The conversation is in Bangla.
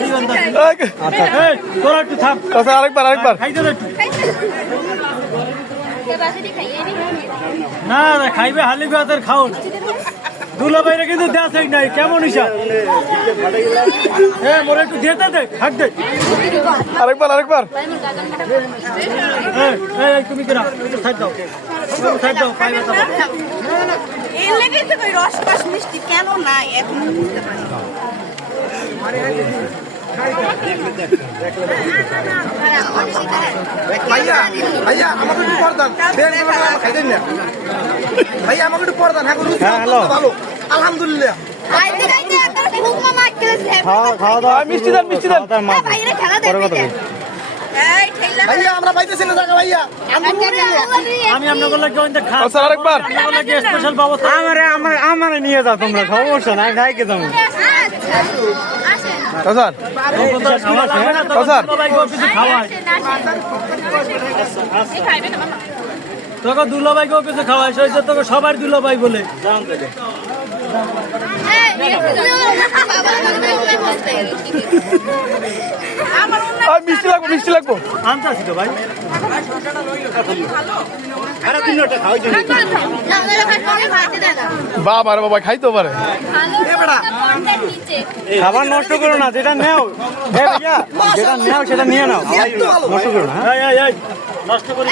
দিবেন না। আচ্ছা এই তোরা একটু থাম। আচ্ছা আরেকবার খাইতে দে একটু। না না খাইবে হালি ভাতের খাও। দুলা ভাইরা কিন্তু দেশই নাই কেমন হিসাব? মোরে একটু দিতে দে হাট দে। আরেকবার এই তুমি কি না সাইড দাও পাইবে তো। এর লেগে তো ওই রসবাস মিষ্টি কেন নাই এখন বুঝতে পারি। ভাইয়া আমাকে একটু পর্দান খাইতেন না ভাইয়া আমাকে একটু পর্দান ভালো আলহামদুলিল্লাহ মিষ্টি দেন ভাইয়া আমরা পাইতেছি না জায়গা ভাইয়া আমি আপনাকে আরেকবার স্পেশাল ব্যবস্থা আমারে নিয়ে যাও তোমরা সমস্যা নাই খাইকে যাবো তোকে দুলাভাইকেও কিছু খাওয়াই হয়েছে তোকে সবার দুলাভাই বলে মিষ্টি লাগবো আনতে আসি তো ভাই বাবা রে বাবা খাইতে পারে খাবার নষ্ট করো না যেটা নেও যেটা নেও সেটা নিয়ে নাও নষ্ট করো না নষ্ট করে